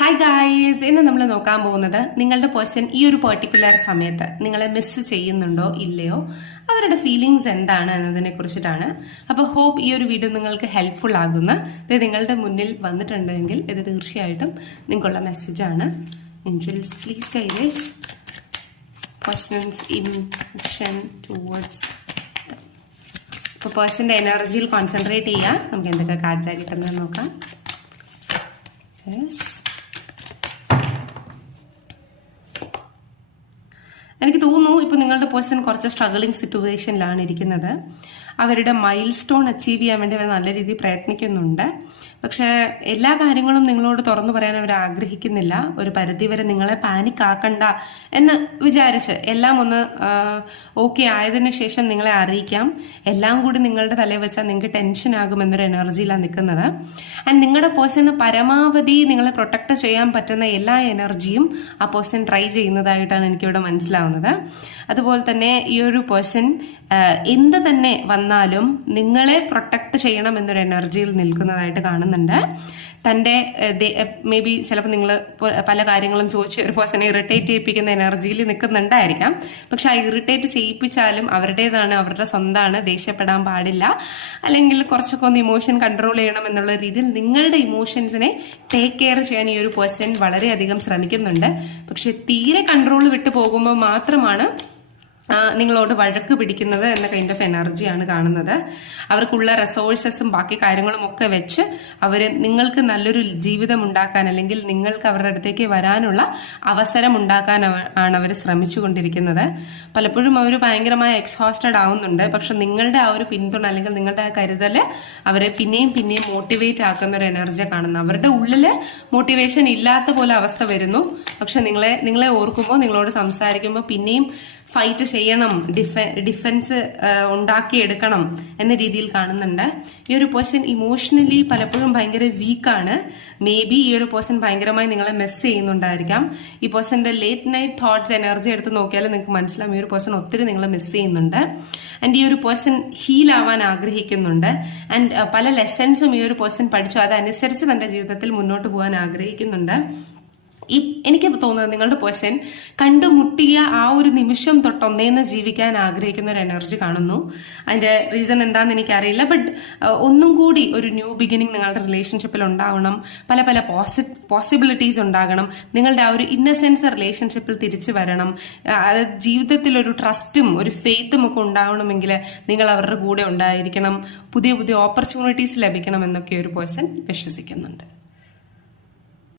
Hi guys, ഇന്ന് നമ്മൾ നോക്കാൻ പോകുന്നത് നിങ്ങളുടെ പേഴ്സൺ ഈ ഒരു പെർട്ടിക്കുലർ സമയത്ത് നിങ്ങളെ മിസ് ചെയ്യുന്നുണ്ടോ ഇല്ലയോ, അവരുടെ ഫീലിങ്സ് എന്താണ് എന്നതിനെ കുറിച്ചിട്ടാണ്. അപ്പോൾ ഹോപ്പ് ഈ ഒരു വീഡിയോ നിങ്ങൾക്ക് ഹെൽപ്ഫുൾ ആകുന്ന ഇത് നിങ്ങളുടെ മുന്നിൽ വന്നിട്ടുണ്ടെങ്കിൽ ഇത് തീർച്ചയായിട്ടും നിങ്ങൾക്കുള്ള മെസ്സേജാണ്. Angels please guiders persons emotion towards. ഇപ്പോൾ പേഴ്സൻ്റെ എനർജിയിൽ കോൺസെൻട്രേറ്റ് ചെയ്യുക. നമുക്ക് എന്തൊക്കെ കാഴ്ച കിട്ടുന്നത് നോക്കാം. എനിക്ക് തോന്നുന്നു ഇപ്പോൾ നിങ്ങളുടെ പേഴ്സൺ കുറച്ച് സ്ട്രഗിളിങ് സിറ്റുവേഷനിലാണ് ഇരിക്കുന്നത്. അവരുടെ മൈൽ സ്റ്റോൺ അച്ചീവ് ചെയ്യാൻ വേണ്ടി അവർ നല്ല രീതിയിൽ പ്രയത്നിക്കുന്നുണ്ട്. പക്ഷേ എല്ലാ കാര്യങ്ങളും നിങ്ങളോട് തുറന്നു പറയാൻ അവർ ആഗ്രഹിക്കുന്നില്ല. ഒരു പരിധിവരെ നിങ്ങളെ പാനിക് ആക്കണ്ട എന്ന് വിചാരിച്ച് എല്ലാം ഒന്ന് ഓക്കെ ആയതിനു ശേഷം നിങ്ങളെ അറിയിക്കാം. എല്ലാം കൂടി നിങ്ങളുടെ തലയിൽ വെച്ചാൽ നിങ്ങൾക്ക് ടെൻഷൻ ആകുമെന്നൊരു എനർജിയിലാണ് നിൽക്കുന്നത്. ആൻഡ് നിങ്ങളുടെ പേഴ്സണ് പരമാവധി നിങ്ങളെ പ്രൊട്ടക്ട് ചെയ്യാൻ പറ്റുന്ന എല്ലാ എനർജിയും ആ പേഴ്സൺ ട്രൈ ചെയ്യുന്നതായിട്ടാണ് എനിക്കിവിടെ മനസ്സിലാവുന്നത്. അതുപോലെ തന്നെ ഈ ഒരു പേഴ്സൺ എന്ത് തന്നെ വന്നാലും നിങ്ങളെ പ്രൊട്ടക്ട് ചെയ്യണം എന്നൊരു എനർജിയിൽ നിൽക്കുന്നതായിട്ട് കാണുന്നുണ്ട്. തൻ്റെ മേ ബി ചിലപ്പോൾ നിങ്ങൾ പല കാര്യങ്ങളും ചോദിച്ച് ഒരു പേഴ്സണെ ഇറിറ്റേറ്റ് ചെയ്യിപ്പിക്കുന്ന എനർജിയിൽ നിൽക്കുന്നുണ്ടായിരിക്കാം. പക്ഷെ ആ ഇറിറ്റേറ്റ് ചെയ്യിപ്പിച്ചാലും അവരുടേതാണ്, അവരുടെ സ്വന്തമാണ്, ദേഷ്യപ്പെടാൻ പാടില്ല, അല്ലെങ്കിൽ കുറച്ചൊക്കെ ഒന്ന് ഇമോഷൻ കൺട്രോൾ ചെയ്യണം എന്നുള്ള രീതിയിൽ നിങ്ങളുടെ ഇമോഷൻസിനെ ടേക്ക് കെയർ ചെയ്യാൻ ഈ ഒരു പേഴ്സൺ വളരെയധികം ശ്രമിക്കുന്നുണ്ട്. പക്ഷെ തീരെ കൺട്രോൾ വിട്ടു പോകുമ്പോൾ മാത്രമാണ് നിങ്ങളോട് വഴക്ക് പിടിക്കുന്നത് എന്ന കൈൻഡ് ഓഫ് എനർജിയാണ് കാണുന്നത്. അവർക്കുള്ള റിസോഴ്സസും ബാക്കി കാര്യങ്ങളും ഒക്കെ വെച്ച് അവർ നിങ്ങൾക്ക് നല്ലൊരു ജീവിതം ഉണ്ടാക്കാൻ, അല്ലെങ്കിൽ നിങ്ങൾക്ക് അവരുടെ അടുത്തേക്ക് വരാനുള്ള അവസരം ഉണ്ടാക്കാൻ ആണ് അവർ ശ്രമിച്ചുകൊണ്ടിരിക്കുന്നത്. പലപ്പോഴും അവർ ഭയങ്കരമായി എക്സോസ്റ്റഡ് ആവുന്നുണ്ട്. പക്ഷെ നിങ്ങളുടെ ആ ഒരു പിന്തുണ അല്ലെങ്കിൽ നിങ്ങളുടെ ആ കരുതൽ അവരെ പിന്നെയും മോട്ടിവേറ്റ് ആക്കുന്ന ഒരു എനർജി കാണുന്നു. അവരുടെ ഉള്ളില് മോട്ടിവേഷൻ ഇല്ലാത്ത പോലെ അവസ്ഥ വരുന്നു. പക്ഷെ നിങ്ങളെ ഓർക്കുമ്പോൾ, നിങ്ങളോട് സംസാരിക്കുമ്പോൾ പിന്നെയും ഫൈറ്റ് ചെയ്യണം, ഡിഫൻസ് ഉണ്ടാക്കിയെടുക്കണം എന്ന രീതിയിൽ കാണുന്നുണ്ട്. ഈ ഒരു പേഴ്സൺ ഇമോഷണലി പലപ്പോഴും ഭയങ്കര വീക്കാണ്. മേ ബി ഈ ഒരു പേഴ്സൺ ഭയങ്കരമായി നിങ്ങളെ മിസ് ചെയ്യുന്നുണ്ടായിരിക്കാം. ഈ പേഴ്സന്റെ ലേറ്റ് നൈറ്റ് തോട്ട്സ് എനർജി എടുത്ത് നോക്കിയാൽ നിങ്ങൾക്ക് മനസ്സിലാവും ഈ ഒരു പേഴ്സൺ ഒത്തിരി നിങ്ങളെ മിസ് ചെയ്യുന്നുണ്ട്. ആൻഡ് ഈ ഒരു പേഴ്സൺ ഹീൽ ആവാൻ ആഗ്രഹിക്കുന്നുണ്ട്. ആൻഡ് പല ലെസൺസും ഈ ഒരു പേഴ്സൺ പഠിച്ചു അതനുസരിച്ച് തന്റെ ജീവിതത്തിൽ മുന്നോട്ട് പോകാൻ ആഗ്രഹിക്കുന്നുണ്ട്. എനിക്ക് തോന്നുന്നത് നിങ്ങളുടെ പേഴ്സൺ കണ്ടുമുട്ടിയ ആ ഒരു നിമിഷം തൊട്ട് ഒന്നേന്ന് ജീവിക്കാൻ ആഗ്രഹിക്കുന്ന ഒരു എനർജി കാണുന്നു. അതിന്റെ റീസൺ എന്താണെന്ന് എനിക്കറിയില്ല. ബട്ട് ഒന്നും കൂടി ഒരു ന്യൂ ബിഗിനിങ് നിങ്ങളുടെ റിലേഷൻഷിപ്പിൽ ഉണ്ടാവണം. പല പല പോസിബിലിറ്റീസ് ഉണ്ടാകണം. നിങ്ങളുടെ ആ ഒരു ഇന്നസെൻസ് റിലേഷൻഷിപ്പിൽ തിരിച്ചു വരണം. ജീവിതത്തിൽ ഒരു ട്രസ്റ്റും ഒരു ഫെയ്ത്തും ഒക്കെ ഉണ്ടാവണമെങ്കിൽ നിങ്ങൾ അവരുടെ കൂടെ ഉണ്ടായിരിക്കണം. പുതിയ പുതിയ ഓപ്പർച്യൂണിറ്റീസ് ലഭിക്കണം എന്നൊക്കെ ഒരു പേഴ്സൺ വിശ്വസിക്കുന്നുണ്ട്.